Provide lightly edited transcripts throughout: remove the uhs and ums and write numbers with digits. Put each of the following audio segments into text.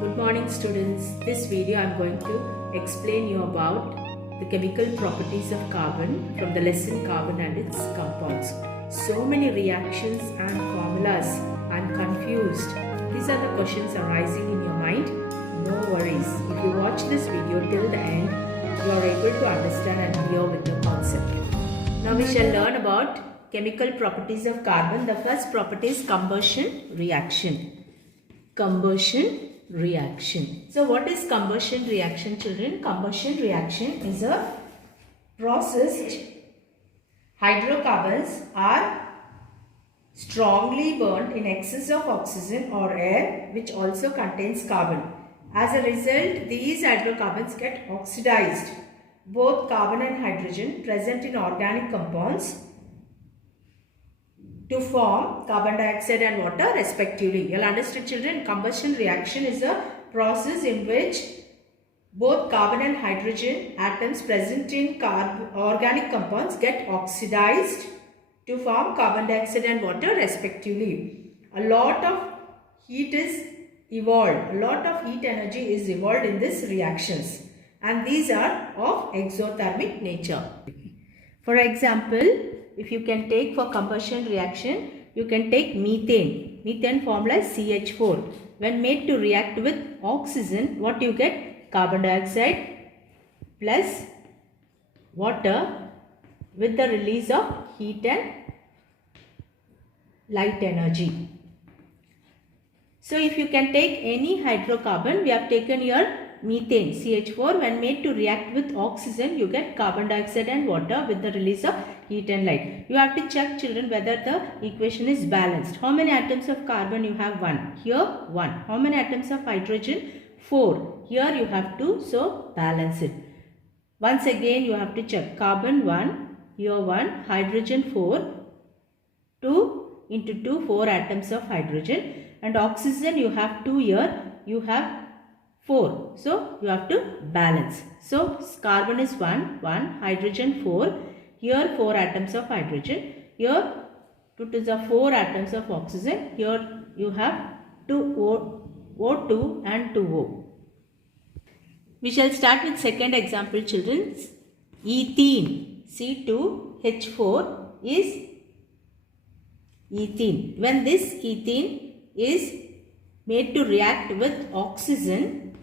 Good morning students. This video I am going to explain you about the chemical properties of carbon from the lesson Carbon and its Compounds. So many reactions and formulas. I am confused. These are the questions arising in your mind. No worries. If you watch this video till the end, you are able to understand and clear with the concept. Now we shall learn about chemical properties of carbon. The first property is combustion reaction. Combustion reaction. So what is combustion reaction, children? Combustion reaction is a process hydrocarbons are strongly burnt in excess of oxygen or air which also contains carbon. As a result, these hydrocarbons get oxidized. Both carbon and hydrogen present in organic compounds to form carbon dioxide and water respectively. You'll understand, children, combustion reaction is a process in which both carbon and hydrogen atoms present in organic compounds get oxidized to form carbon dioxide and water respectively. A lot of heat is evolved, a lot of heat energy is evolved in these reactions, and these are of exothermic nature. For example, if you can take for combustion reaction, you can take methane. Methane formula is CH4. When made to react with oxygen, what you get? Carbon dioxide plus water with the release of heat and light energy. So if you can take any hydrocarbon, we have taken here methane, CH4. When made to react with oxygen, you get carbon dioxide and water with the release of heat and light. You have to check, children, whether the equation is balanced. How many atoms of carbon you have? 1. Here 1. How many atoms of hydrogen? 4. Here you have 2. So balance it. Once again you have to check. Carbon 1. Here 1. Hydrogen 4. 2 into 2. 4 atoms of hydrogen. And oxygen you have 2 here. You have 4. So you have to balance. So carbon is 1. Hydrogen 4. Here 4 atoms of hydrogen. Here 2 to the 4 atoms of oxygen. Here you have 2 O2 and 2O. We shall start with second example, children. Ethene. C2H4 is ethene. When this ethene is made to react with oxygen,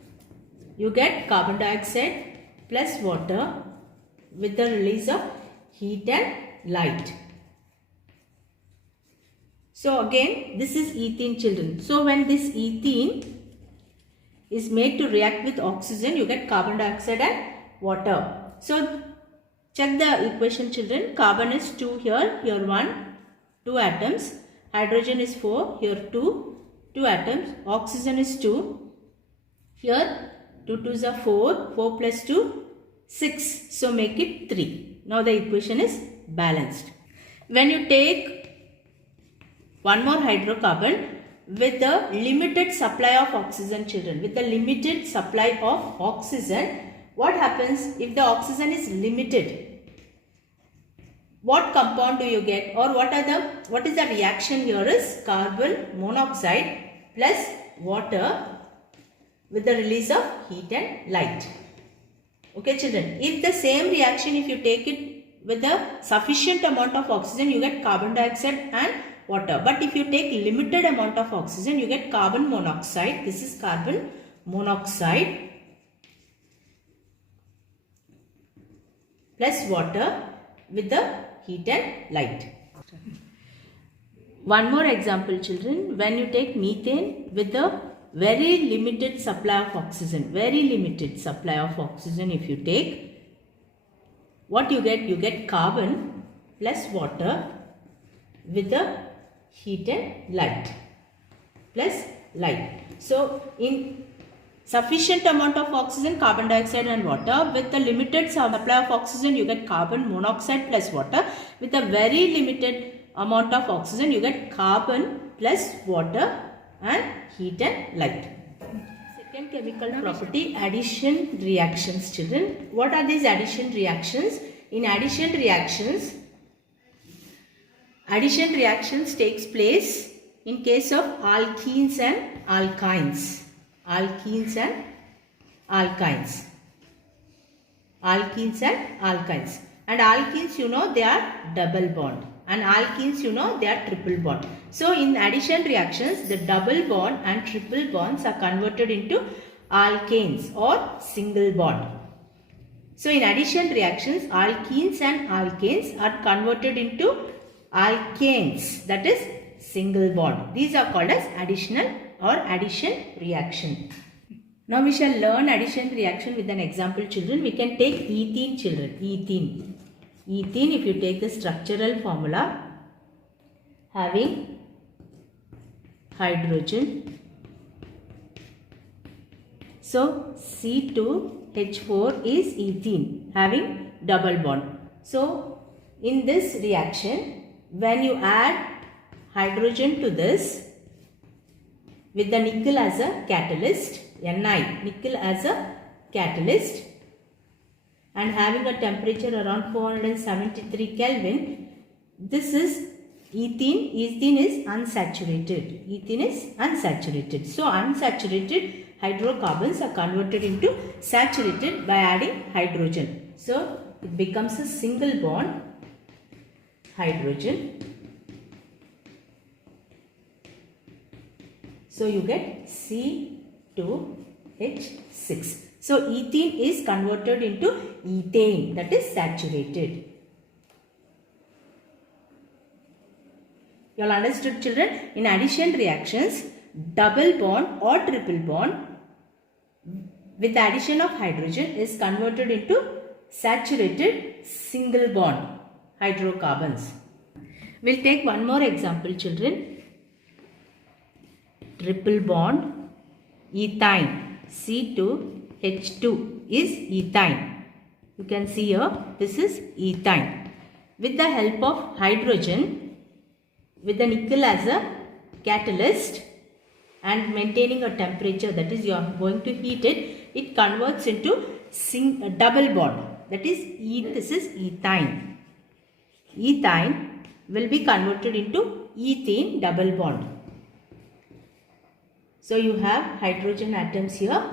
you get carbon dioxide plus water with the release of heat and light. So again, this is ethene, children. So when this ethene is made to react with oxygen, you get carbon dioxide and water. So check the equation, children. Carbon is 2 here, here 1, 2 atoms. Hydrogen is 4, here 2 atoms. Oxygen is 2, here 2 2s are 4, 4 plus 2, 6. So make it 3. Now the equation is balanced. When you take one more hydrocarbon with the limited supply of oxygen, children, with the limited supply of oxygen, what happens if the oxygen is limited? What compound do you get, or what is the reaction here is carbon monoxide plus water with the release of heat and light. Okay, children, if the same reaction, if you take it with a sufficient amount of oxygen, you get carbon dioxide and water. But if you take limited amount of oxygen, you get carbon monoxide. This is carbon monoxide plus water with the heat and light. One more example, children. When you take methane with the very limited supply of oxygen, if you take, what you get? You get carbon plus water with the heat and light plus light. So in sufficient amount of oxygen, carbon dioxide and water. With the limited supply of oxygen, you get carbon monoxide plus water. With a very limited amount of oxygen, you get carbon plus water and heat and light. Second chemical property, addition reactions, children. What are these addition reactions? In addition reactions takes place in case of alkenes and alkynes. alkenes and alkynes. Alkenes and alkynes. And alkenes, you know, they are double bond. And alkenes, you know, they are triple bond. So in addition reactions, the double bond and triple bonds are converted into alkanes or single bond. So in addition reactions, alkenes and alkanes are converted into alkanes, that is single bond. These are called as additional or addition reaction. Now we shall learn addition reaction with an example, children. We can take ethene, children. Ethene. Ethene, if you take the structural formula, having hydrogen. So C2H4 is ethene, having double bond. So in this reaction, when you add hydrogen to this with the nickel as a catalyst, Ni, nickel as a catalyst, and having a temperature around 473 Kelvin, this is ethene. Ethene is unsaturated. Ethene is unsaturated. So unsaturated hydrocarbons are converted into saturated by adding hydrogen. So it becomes a single bond hydrogen. So you get C2H6. So ethene is converted into ethane, that is saturated. You all understood, children? In addition reactions, double bond or triple bond with the addition of hydrogen is converted into saturated single bond hydrocarbons. We'll take one more example, children. Triple bond ethyne. C2H2 is ethyne. You can see here, this is ethyne. With the help of hydrogen, with the nickel as a catalyst and maintaining a temperature, that is, you are going to heat it, it converts into a double bond. That is, this is ethyne. Ethyne will be converted into ethene double bond. So you have hydrogen atoms here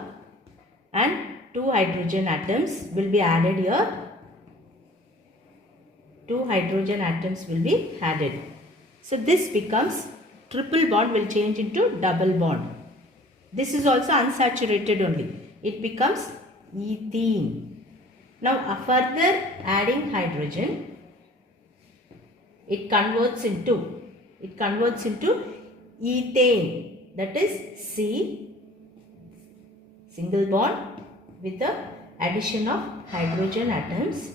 and 2 hydrogen atoms will be added here. 2 hydrogen atoms will be added. So this becomes triple bond will change into double bond. This is also unsaturated only. It becomes ethene. Now further adding hydrogen, it converts into ethane. That is C, single bond with the addition of hydrogen atoms.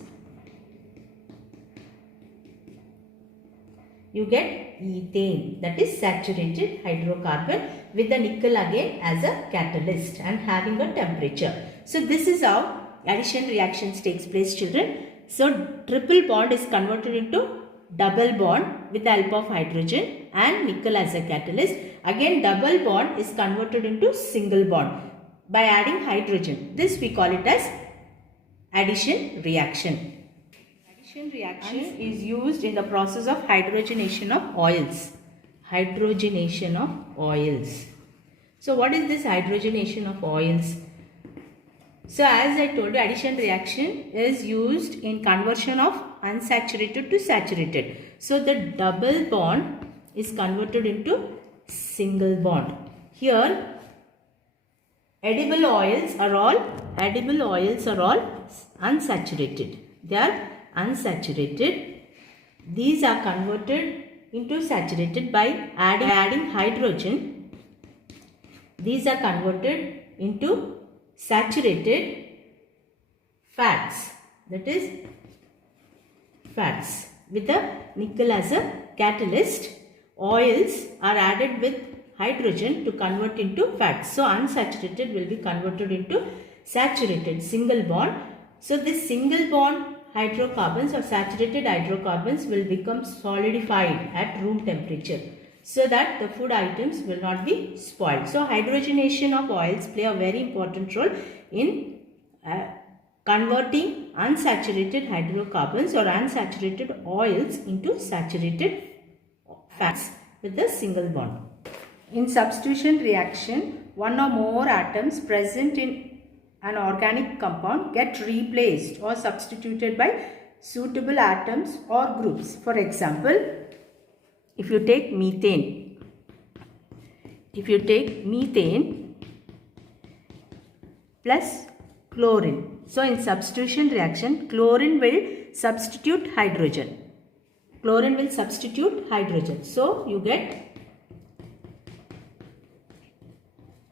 You get ethane, that is saturated hydrocarbon with the nickel again as a catalyst and having a temperature. So this is how addition reactions takes place, children. So triple bond is converted into double bond with the help of hydrogen and nickel as a catalyst. Again double bond is converted into single bond by adding hydrogen. This we call it as addition reaction. Addition reaction is used in the process of hydrogenation of oils. Hydrogenation of oils. So what is this hydrogenation of oils? So as I told you, addition reaction is used in conversion of unsaturated to saturated. So the double bond is converted into single bond. Here edible oils are all unsaturated. They are unsaturated. These are converted into saturated by adding hydrogen. These are converted into saturated fats, that is fats with the nickel as a catalyst. Oils are added with hydrogen to convert into fats. So unsaturated will be converted into saturated single bond. So this single bond hydrocarbons or saturated hydrocarbons will become solidified at room temperature, so that the food items will not be spoiled. So hydrogenation of oils play a very important role in converting unsaturated hydrocarbons or unsaturated oils into saturated fats with the single bond. In substitution reaction, one or more atoms present in an organic compound get replaced or substituted by suitable atoms or groups. For example, if you take methane plus chlorine. So in substitution reaction, chlorine will substitute hydrogen. So you get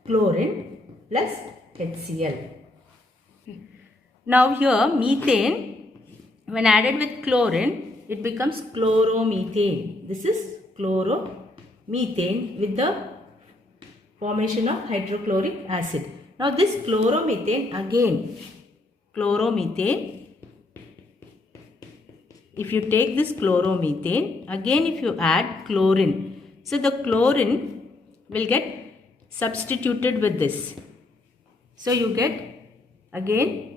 chlorine plus HCl. Now here methane, when added with chlorine, it becomes chloromethane. This is chloromethane with the formation of hydrochloric acid. Now this chloromethane, if you take this chloromethane, again if you add chlorine, so the chlorine will get substituted with this. So you get again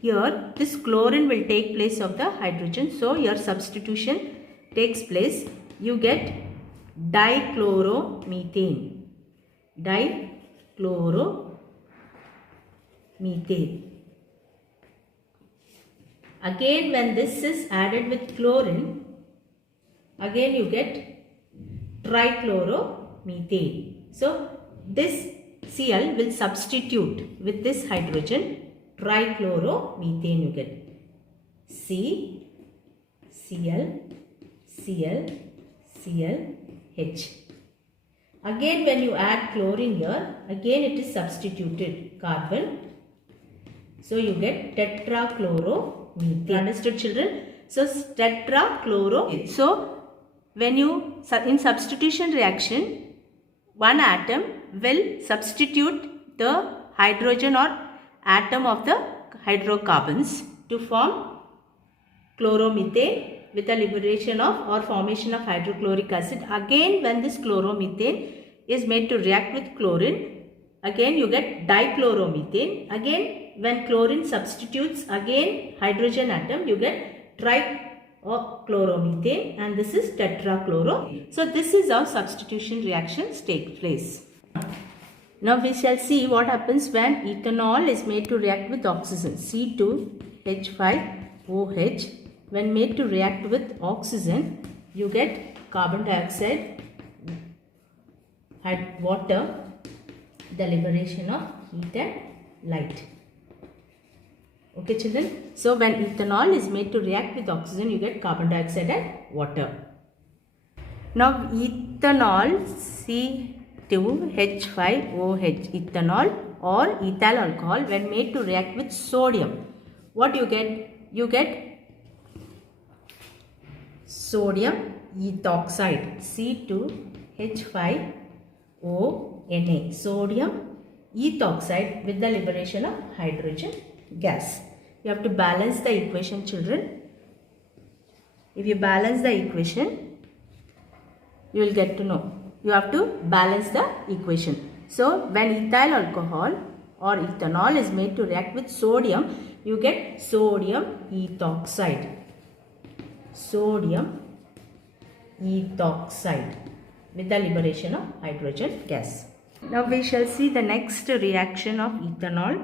here this chlorine will take place of the hydrogen. So your substitution takes place. You get dichloromethane. Again when this is added with chlorine, again you get trichloromethane. So this Cl will substitute with this hydrogen, trichloromethane you get. ClClH. Again when you add chlorine here, again it is substituted carbon. So you get tetrachloromethane. Understood children? So tetrachloro. So when you in substitution reaction, one atom will substitute the hydrogen or atom of the hydrocarbons to form chloromethane with the liberation of or formation of hydrochloric acid. Again when this chloromethane is made to react with chlorine, again you get dichloromethane. Again when chlorine substitutes again hydrogen atom, you get trichloromethane, and this is tetrachloro. So this is how substitution reactions take place. Now we shall see what happens when ethanol is made to react with oxygen. C2H5OH. When made to react with oxygen, you get carbon dioxide, water, the liberation of heat and light. Okay children, so when ethanol is made to react with oxygen, you get carbon dioxide and water. Now ethanol, C2H5OH, ethanol or ethyl alcohol, when made to react with sodium, what you get? You get sodium ethoxide, C2H5ONA, sodium ethoxide with the liberation of hydrogen gas. You have to balance the equation children. If you balance the equation, you will get to know. You have to balance the equation. So when ethyl alcohol or ethanol is made to react with sodium, you get sodium ethoxide. Sodium ethoxide with the liberation of hydrogen gas. Now we shall see the next reaction of ethanol.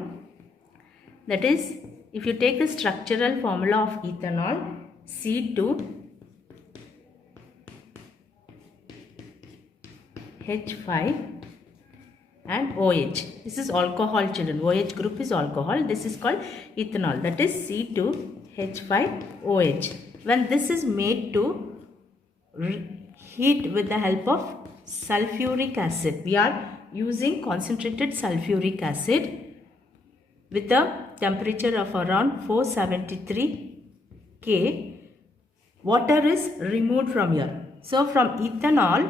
That is, if you take the structural formula of ethanol, C2H5 and OH. This is alcohol children. OH group is alcohol. This is called ethanol. That is C2H5OH. When this is made to heat with the help of sulfuric acid, we are using concentrated sulfuric acid with a temperature of around 473 K. Water is removed from here. So from ethanol,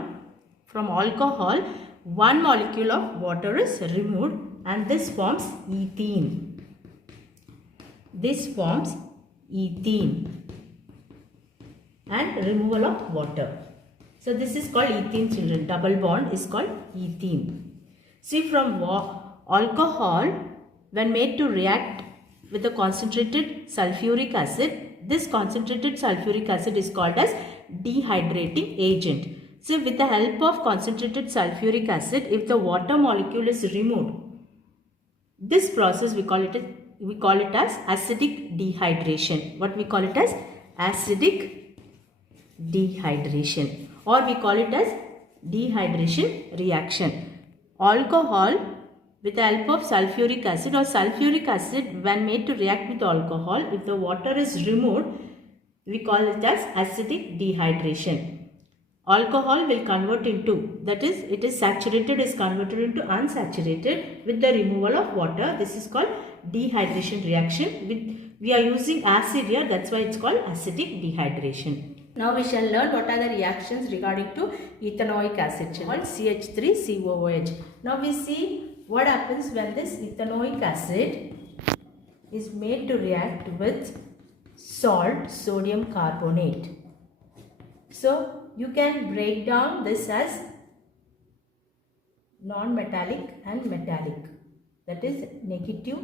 from alcohol, one molecule of water is removed and this forms ethene. This forms ethene and removal of water. So this is called ethene children. Double bond is called ethene. See, from alcohol, when made to react with a concentrated sulfuric acid, this concentrated sulfuric acid is called as dehydrating agent. So with the help of concentrated sulfuric acid, if the water molecule is removed, this process we call it as acidic dehydration. What we call it as acidic dehydration, or we call it as dehydration reaction. Alcohol with the help of sulfuric acid, or sulfuric acid when made to react with alcohol, if the water is removed, we call it as acidic dehydration. Alcohol will convert into, that is, it is saturated, is converted into unsaturated with the removal of water. This is called dehydration reaction. We are using acid here, that's why it's called acidic dehydration. Now we shall learn what are the reactions regarding to ethanoic acid, called CH3COOH. Now we see what happens when this ethanoic acid is made to react with salt, sodium carbonate. So you can break down this as non-metallic and metallic, that is negative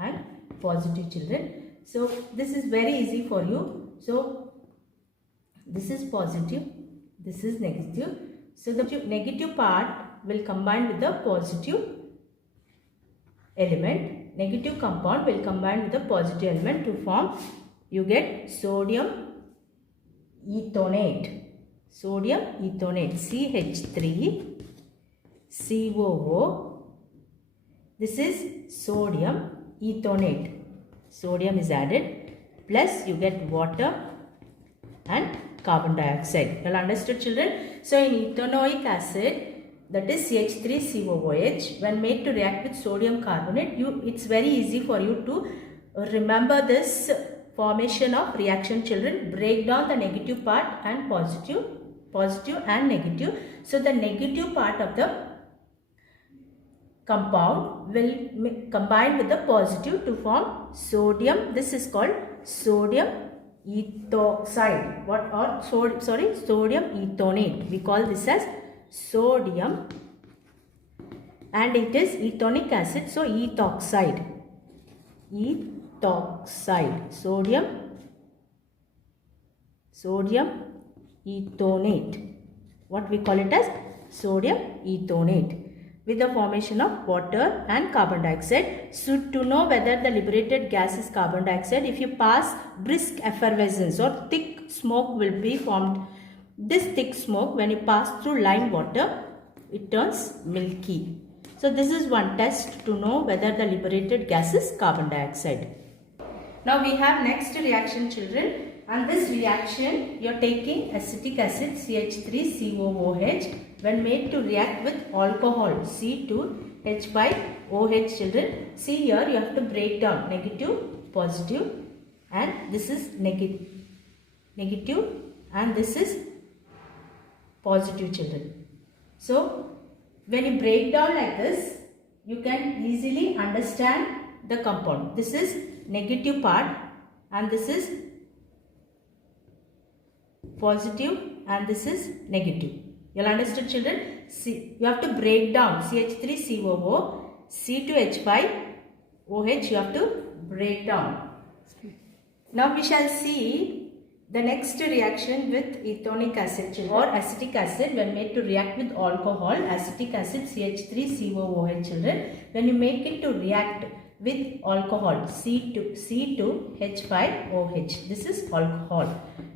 and positive, children. So this is very easy for you. So this is positive, this is negative. So the negative part will combine with the positive element. Negative compound will combine with the positive element to form, you get sodium ethonate. Sodium ethonate, CH3COO. This is sodium ethonate. Sodium is added, plus you get water and carbon dioxide. Well understood, children? So in ethanoic acid, that is CH3COOH, when made to react with sodium carbonate, it's very easy for you to remember this formation of reaction, children. Break down the negative part and positive and negative. So the negative part of the compound will combine with the positive to form sodium. This is called sodium ethoxide. Sodium ethonate. We call this as sodium, and it is ethonic acid, so ethoxide. Sodium ethonate. What we call it as sodium ethonate, with the formation of water and carbon dioxide. So to know whether the liberated gas is carbon dioxide, if you pass brisk effervescence or thick smoke will be formed. This thick smoke, when you pass through lime water, it turns milky. So this is one test to know whether the liberated gas is carbon dioxide. Now we have next reaction, children. And this reaction, you are taking acetic acid CH3COOH when made to react with alcohol C2H5OH, children. See here, you have to break down negative, positive, and this is negative and this is positive, children. So when you break down like this, you can easily understand the compound. This is negative part and this is positive and this is negative. You will understand, children? See, you have to break down CH3COO, C2H5OH, you have to break down. Now we shall see the next reaction with ethonic acid, children, or acetic acid when made to react with alcohol. Acetic acid CH3COOH, children, when you make it to react with alcohol C2H5OH. This is alcohol.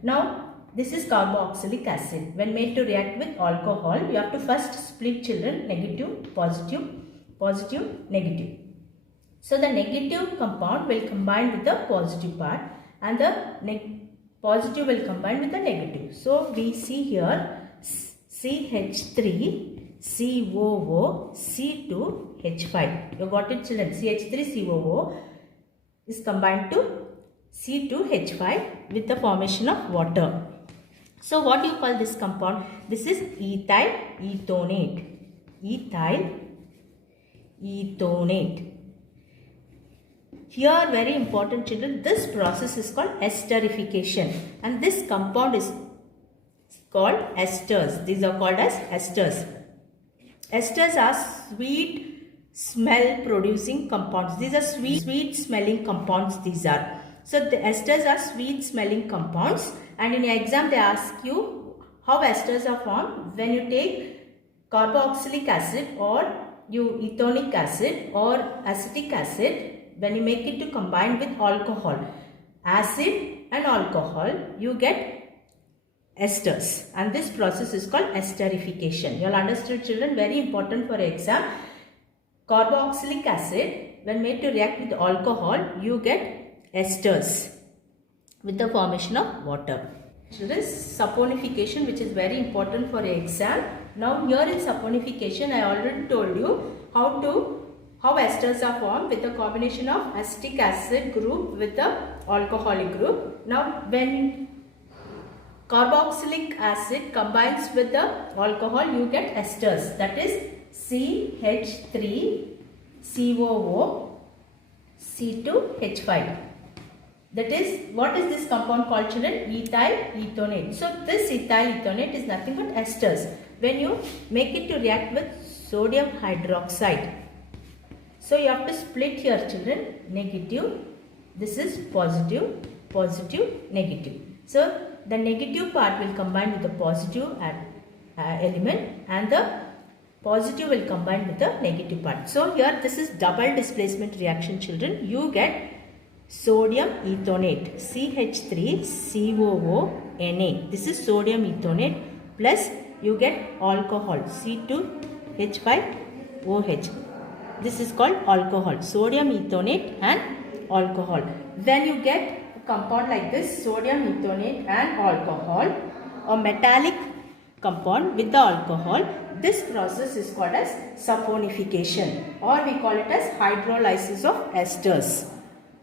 Now this is carboxylic acid. When made to react with alcohol, you have to first split, children, negative, positive, negative. So the negative compound will combine with the positive part and the positive will combine with the negative. So we see here CH3COO, C2H5. You got it, children? CH3COO is combined to C2H5 with the formation of water. So what do you call this compound? This is ethyl ethonate. Ethyl ethonate. Here, very important, children, this process is called esterification, and this compound is called esters. These are called as esters. Esters are sweet smell producing compounds. These are sweet smelling compounds. These are. So the esters are sweet smelling compounds, and in your exam they ask you how esters are formed when you take carboxylic acid or ethonic acid or acetic acid. When you make it to combine with alcohol, acid and alcohol, you get esters, and this process is called esterification. You all understood, children? Very important for exam. Carboxylic acid, when made to react with alcohol, you get esters with the formation of water. Children, saponification, which is very important for exam. Now here in saponification, I already told you how esters are formed with a combination of acetic acid group with the alcoholic group. Now when carboxylic acid combines with the alcohol, you get esters, that is CH3COO C2H5. That is, what is this compound called, children? Ethyl ethonate. So this ethyl ethonate is nothing but esters when you make it to react with sodium hydroxide. So you have to split here, children, negative. This is positive, positive, negative. So the negative part will combine with the positive element, and the positive will combine with the negative part. So here this is double displacement reaction, children. You get sodium ethonate, CH3COO-Na. This is sodium ethonate, plus you get alcohol, C2H5OH. This is called alcohol, sodium ethonate and alcohol. Then you get a compound like this, sodium ethonate and alcohol, a metallic compound with the alcohol. This process is called as saponification, or we call it as hydrolysis of esters.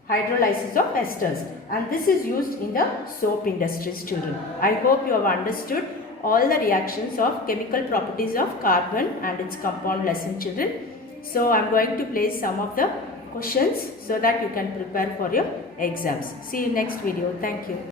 Hydrolysis of esters, and this is used in the soap industries, children. I hope you have understood all the reactions of chemical properties of carbon and its compound lesson, children. So I am going to place some of the questions so that you can prepare for your exams. See you next video. Thank you.